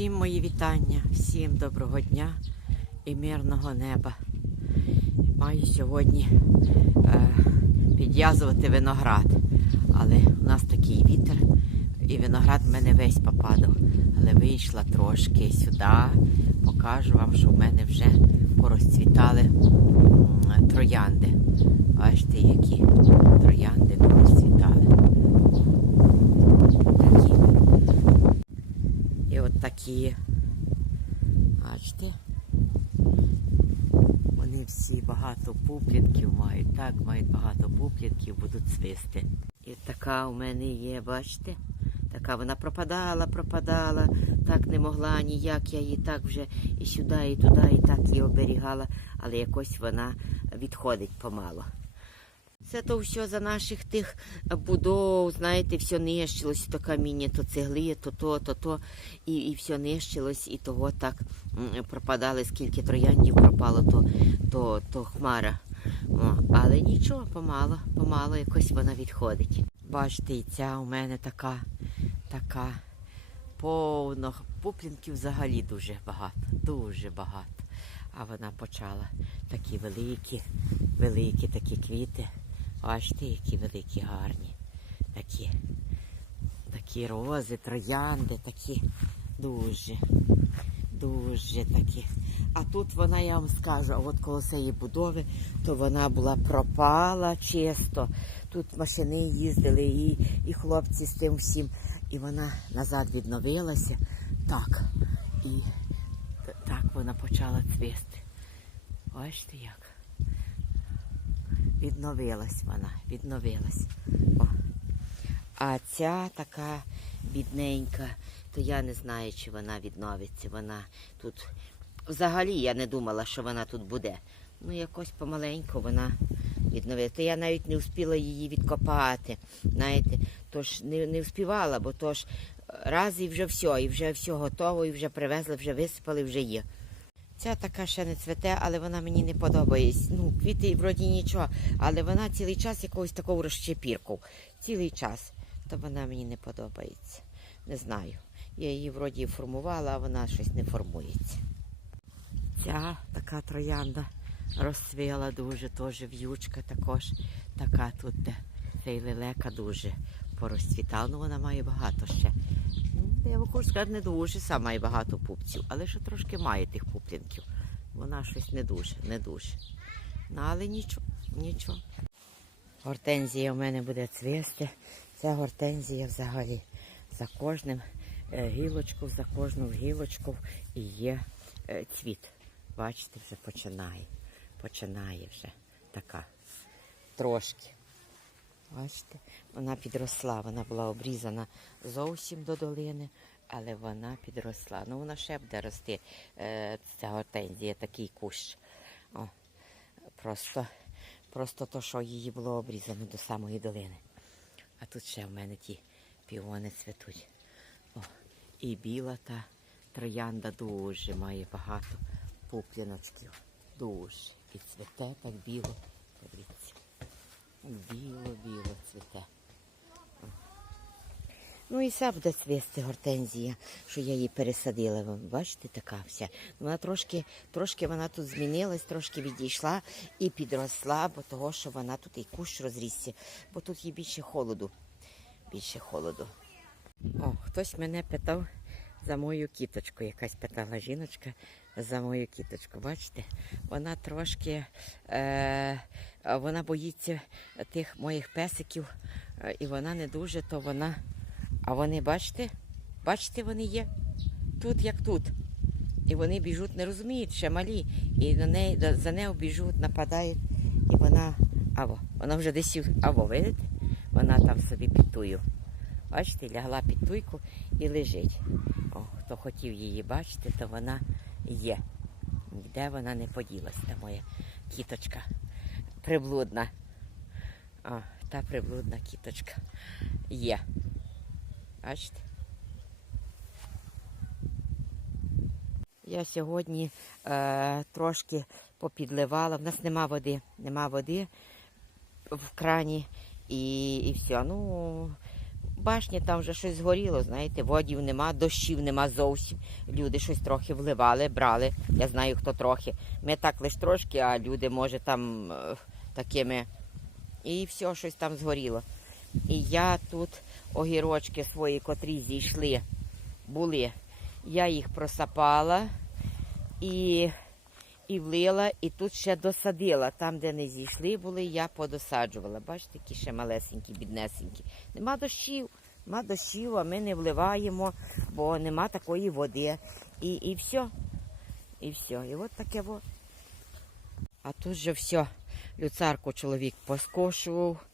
Всім мої вітання, всім доброго дня і мирного неба. Маю сьогодні е, підв'язувати виноград, але у нас такий вітер, і виноград в мене весь попадав. Але вийшла трошки сюди, покажу вам, що в мене вже порозцвітали троянди. Бачите, які троянди порозцвітали. Такі. І от такі. Бачите? Вони всі багато пуплітків мають. Так, мають багато пуплітків, будуть цвісти. І така у мене є, бачите? Така вона пропадала, пропадала, так не могла ніяк. Я її так вже і сюди, і туди, і так її оберігала, але якось вона відходить помало. Це то все за наших тих будов, знаєте, все нищилось, то каміння, то цегли, то то, то то, і, і все нищилось, і того так пропадали, скільки трояндів пропало, то, то, то хмара. О, але нічого, помало, помало якось вона відходить. Бачите, і ця у мене така, така повно. Пуплінків взагалі дуже багато, дуже багато. А вона почала такі великі, великі такі квіти. Бачите, які великі гарні. Такі, такі рози, троянди, такі дуже, дуже такі. А тут вона, я вам скажу, а от коло цієї будови, то вона була пропала чисто. Тут машини їздили, і, і хлопці з тим всім. І вона назад відновилася. Так. І так вона почала цвісти. Бачите як? Відновилась вона, відновилась. О. А ця така бідненька, то я не знаю, чи вона відновиться. Вона тут взагалі я не думала, що вона тут буде. Ну, якось помаленьку вона відновилася. Я навіть не встигла її відкопати. Знаєте, тож не, не вспівала, бо то ж раз і вже все, і вже все готово, і вже привезли, вже висипали, вже є. Ця така ще не цвете, але вона мені не подобається. Ну, квіти вроді нічого, але вона цілий час якогось такого розчепірку. Цілий час. То вона мені не подобається. Не знаю. Я її вроді формувала, а вона щось не формується. Ця така троянда розцвіла дуже, теж в'ючка також. Така тут де цей лелека дуже порозцвітала. Ну вона має багато ще. Ну, Я вам хочу сказати, не дуже сама має багато пупців, але ще трошки має тих пуплінків. Вона щось не дуже, не дуже. Ну, але нічого, нічого. Гортензія в мене буде цвісти. Ця гортензія взагалі за кожним е, гілочку, за кожну гілочку і є е, цвіт. Бачите, вже починає. Починає вже така. Трошки. Бачите, вона підросла, вона була обрізана зовсім до долини, але вона підросла. Ну, вона ще буде рости, е, ця гортензія, такий кущ. О, просто, просто то, що її було обрізано до самої долини. А тут ще в мене ті піони цвітуть. О, і біла та троянда дуже має багато пупліночків. Дуже. І цвіте так біло. Дивіться. Біло-біло цвіте. Ну і ця буде цвісти гортензія, що я її пересадила. Бачите, така вся. Вона трошки, трошки вона тут змінилась, трошки відійшла і підросла, бо того, що вона тут і кущ розрісся, бо тут є більше холоду. Більше холоду. О, хтось мене питав за мою кіточку. Якась питала жіночка за мою кіточку. Бачите, вона трошки е, вона боїться тих моїх песиків, е, і вона не дуже, то вона. А вони, бачите, бачите, вони є тут, як тут. І вони біжуть, не розуміють, ще малі. І на неї, за нею біжуть, нападають. І вона, аво, вона вже десь, аво, видите? Вона там собі під тую. Бачите, лягла під туйку і лежить. О, хто хотів її бачити, то вона є. Ніде вона не поділась, та моя кіточка приблудна. О, та приблудна кіточка є. Бачите? Я сьогодні е, трошки попідливала. В нас нема води, нема води в крані і, і все. Ну, башні там вже щось згоріло, знаєте, водів нема, дощів нема зовсім. Люди щось трохи вливали, брали. Я знаю, хто трохи. Ми так лише трошки, а люди, може, там е, такими. І все, щось там згоріло. І я тут огірочки свої, котрі зійшли, були. Я їх просапала і, і влила, і тут ще досадила. Там, де не зійшли були, я подосаджувала. Бачите, які ще малесенькі, біднесенькі. Нема дощів, нема дощів, а ми не вливаємо, бо нема такої води. І, і все. І все. І от таке во. А тут же все. Люцарку чоловік поскошував.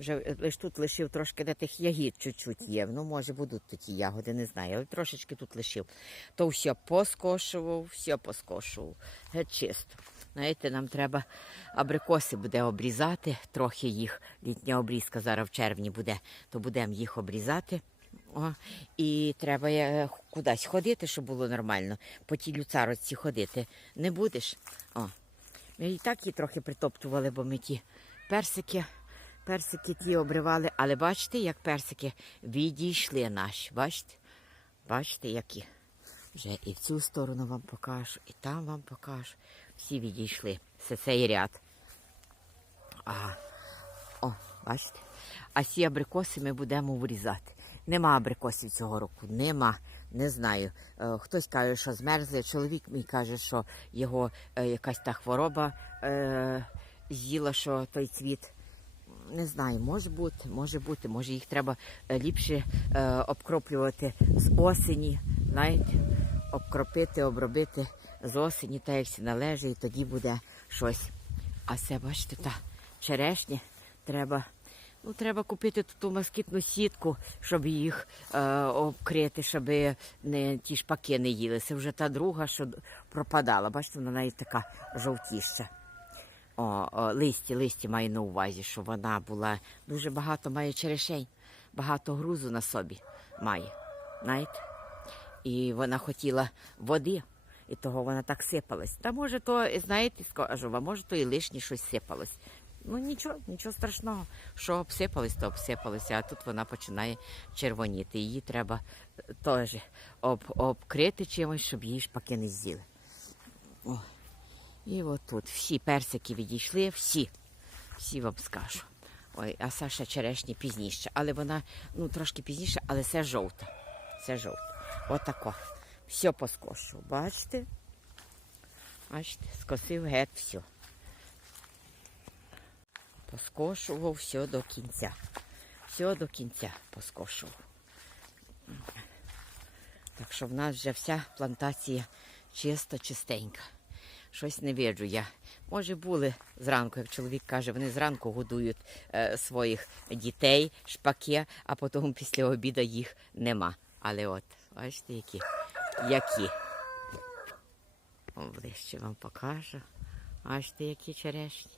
Вже лиш тут лишив трошки де тих ягід чуть-чуть є. Ну, може, будуть такі ягоди, не знаю, але трошечки тут лишив. То все поскошував, все поскошував. Геть чисто. Знаєте, нам треба абрикоси буде обрізати, трохи їх. Літня обрізка зараз в червні буде, то будемо їх обрізати. О, і треба е, кудись ходити, щоб було нормально. По тій люцарочці ходити не будеш. О. Ми і так її трохи притоптували, бо ми ті персики, персики ті обривали. Але бачите, як персики відійшли наші. Бачите? Бачите, які? Вже і в цю сторону вам покажу, і там вам покажу. Всі відійшли. Це цей ряд. А, о, бачите? А ці абрикоси ми будемо вирізати. Нема абрикосів цього року, нема. Не знаю. Е, Хтось каже, що змерзли. Чоловік мій каже, що його е, якась та хвороба е, з'їла, що той цвіт. Не знаю, може бути, може бути. Може їх треба е, ліпше е, обкроплювати з осені, знаєте, обкропити, обробити з осені, так як всі належить, і тоді буде щось. А це, бачите, та черешня треба. Ну, треба купити ту москітну сітку, щоб їх е, обкрити, щоб не, ті шпаки не їли. Це вже та друга, що пропадала. Бачите, вона навіть така жовтіща. О, о, листі, листі маю на увазі, що вона була дуже багато має черешень, багато грузу на собі має. Знаєте? І вона хотіла води, і того вона так сипалась. Та може, то, знаєте, скажу вам, може, то і лишнє щось сипалось. Ну нічого, нічого страшного. Що обсипалось, то обсипалося, а тут вона починає червоніти. Її треба е, теж об, обкрити чимось, щоб її шпаки не з'їли. І от тут всі персики відійшли, всі. Всі вам скажу. Ой, а Саша черешні пізніше. Але вона ну трошки пізніше, але це жовта. Це жовта. Отако. Все поскошу. Бачите? Бачите, скосив геть все. Поскошував все до кінця. Все до кінця поскошував. Так що в нас вже вся плантація чисто, чистенька. Щось не виджу я. Може, були зранку, як чоловік каже, вони зранку годують е, своїх дітей, шпаки, а потім після обіду їх нема. Але от, бачите, які. Які. О, ближче вам покажу. Бачите, які черешні.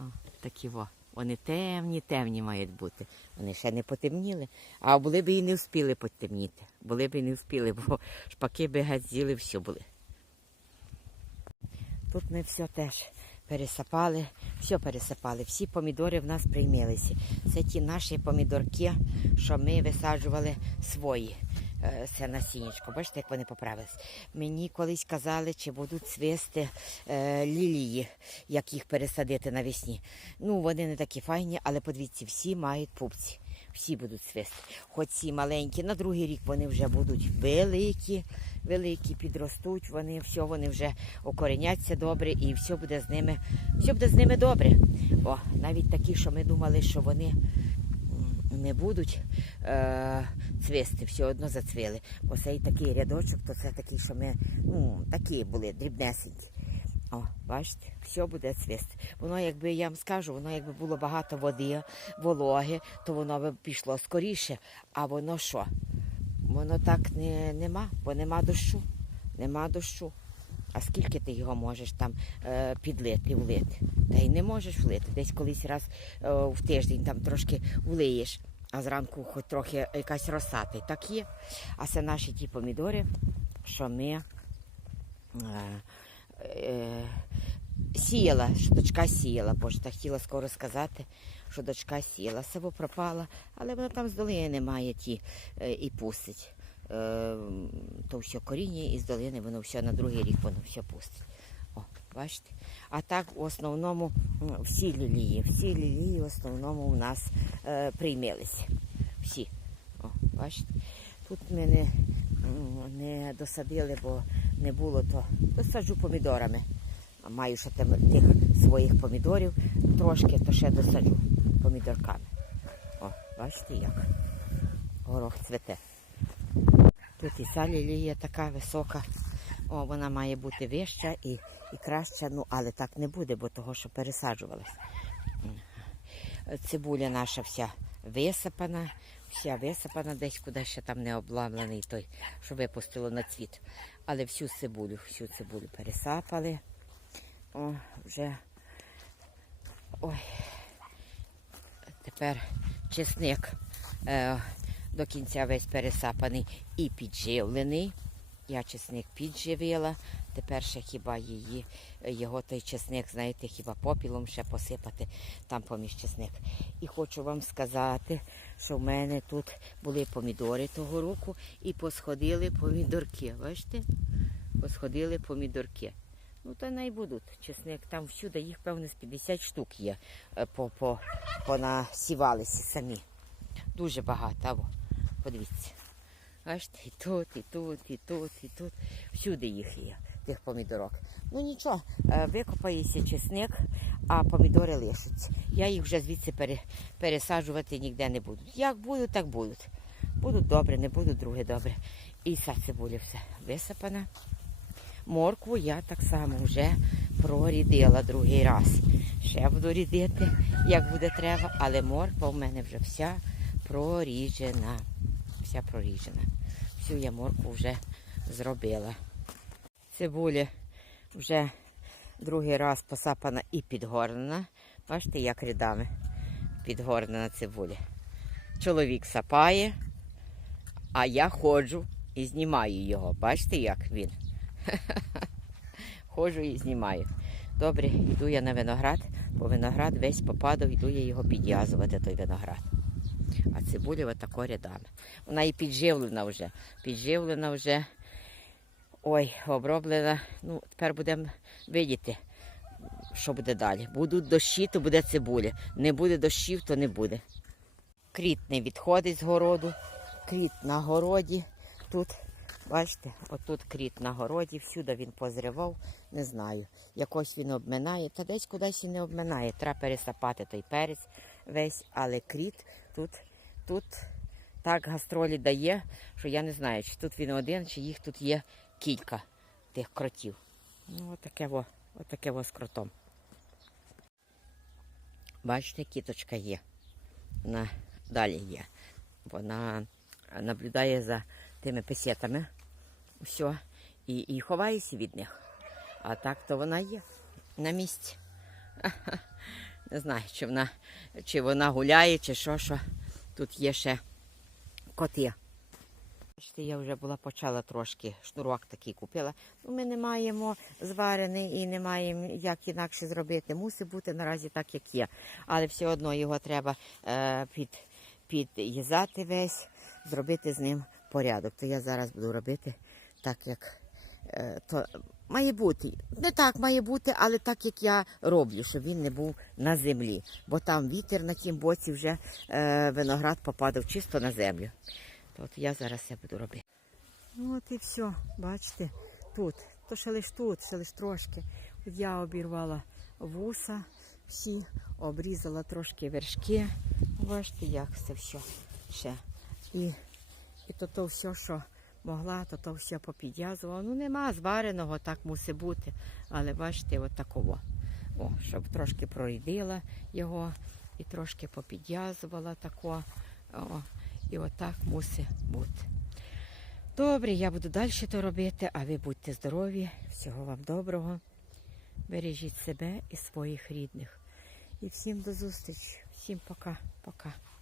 О, такі во. Вони темні, темні мають бути. Вони ще не потемніли, а були б і не встигли потемніти. Були б і не встигли, бо шпаки би геть все були. Тут ми все теж пересапали, все пересапали. Всі помідори в нас приймилися. Це ті наші помідорки, що ми висаджували свої. Е, Це насіннячко. Бачите, як вони поправились. Мені колись казали, чи будуть цвісти е, лілії, як їх пересадити навесні. Ну, вони не такі файні, але подивіться, всі мають пупці. Всі будуть цвісти. Хоч ці маленькі, на другий рік вони вже будуть великі, великі, підростуть, вони все, вони вже окореняться добре і все буде з ними, все буде з ними добре. О, навіть такі, що ми думали, що вони не будуть е, цвісти, все одно зацвіли. Бо цей такий рядочок, то це такий, що ми ну, такі були, дрібнесенькі. О, бачите, все буде цвісти. Воно, якби я вам скажу, воно якби було багато води, вологи, то воно би пішло скоріше. А воно що? Воно так не, нема, бо нема дощу. Нема дощу. А скільки ти його можеш там е, підлити, влити? Та й не можеш влити. Десь колись раз е, в тиждень там трошки влиєш, а зранку хоч трохи якась роса, та й так є. А це наші ті помідори, що ми. Е, сіяла, що дочка сіяла, боже, так хотіла скоро сказати, що дочка сіла, село пропала, але вона там з долини має ті е, і пустить. Е, то все коріння і з долини воно все на другий рік воно все пустить. О, бачите? А так в основному всі лілії, всі лілії в основному у нас е, приймилися. Всі. О, бачите? Тут ми не, не досадили, бо не було то. Досаджу помідорами. Маю ще тем- тих своїх помідорів трошки, то ще досаджу помідорками. О, бачите як? Горох цвете. Тут і ця лілія така висока. О, вона має бути вища і, і краща, ну але так не буде, бо того, що пересаджувалась. Цибуля наша вся висипана, вся висипана десь куди ще там не обламлений той, що випустило на цвіт. Але всю цибулю, всю цибулю пересапали. О, вже. Ой. Тепер чесник е, до кінця весь пересапаний і підживлений. Я чесник підживила. Тепер ще хіба її, його той чесник, знаєте, хіба попілом ще посипати там поміж чесник. І хочу вам сказати, що в мене тут були помідори того року і посходили помідорки. Бачите? Посходили помідорки. Ну, та не будуть. Чесник там всюди, їх певно з 50 штук є. е, По, по, понасівалися самі. Дуже багато. Подивіться. Бачите, і тут, і тут, і тут, і тут. Всюди їх є, тих помідорок. Ну нічого, е, викопається чесник, а помідори лишаться. Я їх вже звідси пере, пересаджувати ніде не буду. Як будуть, так будуть. Будуть добре, не будуть друге добре. І ця цибуля все висипана. Моркву я так само вже прорідила другий раз. Ще буду рідити, як буде треба, але морква в мене вже вся проріжена. Вся проріжена. Всю я моркву вже зробила. Цибуля вже другий раз посапана і підгорнена. Бачите, як рядами підгорнена цибуля. Чоловік сапає, а я ходжу і знімаю його. Бачите, як він? Ходжу і знімаю. Добре, йду я на виноград, бо виноград весь попадав, йду я його підв'язувати, той виноград. А цибуля отако рядами. Вона і підживлена вже. Підживлена вже. Ой, оброблена. Ну, тепер будемо видіти, що буде далі. Будуть дощі, то буде цибуля. Не буде дощів, то не буде. Кріт не відходить з городу. Кріт на городі. Тут, бачите, отут кріт на городі, всюди він позривав, не знаю. Якось він обминає, та десь кудись і не обминає. Треба пересапати той перець весь, але кріт тут, тут так гастролі дає, що я не знаю, чи тут він один, чи їх тут є кілька тих кротів. Ну, отаке во, отаке во з кротом. Бачите, кіточка є. Вона далі є. Вона наблюдає за тими песетами. Все. І, і ховається від них. А так то вона є на місці. Не знаю, чи вона, чи вона гуляє, чи що, що. Тут є ще коти. Бачите, я вже була почала трошки шнурок такий купила. Ну, ми не маємо зварений і не маємо як інакше зробити. Мусить бути наразі так, як є. Але все одно його треба е, під, під'їзати весь, зробити з ним порядок. То я зараз буду робити так, як е, то має бути. Не так має бути, але так, як я роблю, щоб він не був на землі. Бо там вітер на тім боці вже е, виноград попадав чисто на землю. От я зараз це буду робити. Ну от і все, бачите, тут. То ще лиш тут, ще лиш трошки. Я обірвала вуса всі, обрізала трошки вершки. Бачите, як це все ще. І, і то то все, що могла, то то все попідв'язувала. Ну нема звареного, так мусить бути. Але бачите, от такого. О, щоб трошки прорідила його і трошки попідв'язувала тако. О, і отак мусить бути. Добре, я буду далі то робити, а ви будьте здорові, всього вам доброго. Бережіть себе і своїх рідних. І всім до зустрічі. Всім пока, пока.